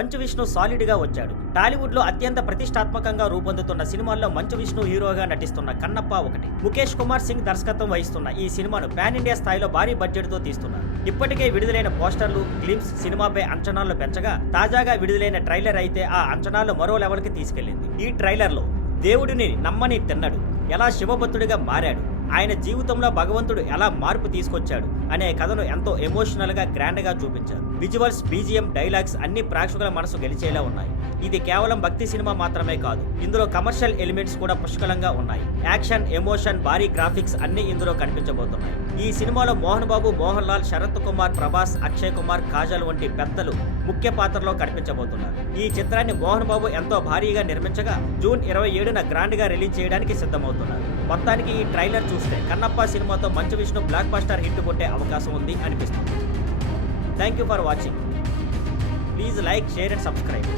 Manchu Vishnu solid గా వచ్చాడు. టాలీవుడ్ లో అత్యంత ప్రతిష్టాత్మకంగా రూపొందుతున్న సినిమాల్లో మంచు విష్ణు హీరోగా నటిస్తున్న కన్నప్ప ఒకటి. ముఖేష్ కుమార్ సింగ్ దర్శకత్వం వహిస్తున్న ఈ సినిమాను పాన్ ఇండియా స్థాయిలో భారీ బడ్జెట్ తో తీస్తున్నారు. ఇప్పటికే విడుదలైన పోస్టర్లు, క్లిప్స్ సినిమాపై అంచనాలను పెంచగా తాజాగా విడుదలైన ట్రైలర్ అయితే ఆ అంచనాలు మరో లెవెల్ కి తీసుకెళ్లింది. ఈ ట్రైలర్ లో దేవుడిని నమ్మని తిన్నడు ఎలా శివభక్తుడిగా మారాడు, ఆయన జీవితంలో భగవంతుడు ఎలా మార్పు తీసుకొచ్చాడు అనే కథను ఎంతో ఎమోషనల్ గా గ్రాండ్ గా చూపించారు. విజువల్స్, బీజిఎం, డైలాగ్స్ అన్ని ప్రేక్షకుల మనసు గెలిచేలా ఉన్నాయి. ఇది కేవలం భక్తి సినిమా మాత్రమే కాదు, ఇందులో కమర్షియల్ ఎలిమెంట్స్ కూడా పుష్కలంగా ఉన్నాయి. యాక్షన్, ఎమోషన్, భారీ గ్రాఫిక్స్ అన్ని ఇందులో కనిపించబోతున్నాయి. ఈ సినిమాలో మోహన్ బాబు, మోహన్ లాల్, శరత్ కుమార్, ప్రభాస్, అక్షయ్ కుమార్, కాజల్ వంటి పెద్దలు ముఖ్య పాత్రలో కనిపించబోతున్నారు. ఈ చిత్రాన్ని మోహన్ బాబు ఎంతో భారీగా నిర్మించగా జూన్ 27న గ్రాండ్ గా రిలీజ్ చేయడానికి సిద్ధమవుతున్నారు. మొత్తానికి ఈ ట్రైలర్ చూస్తే కన్నప్ప సినిమాతో Manchu Vishnu block buster hit కొట్టే అవకాశం ఉంది అనిపిస్తుంది. Thank you for watching. Please like, share and subscribe.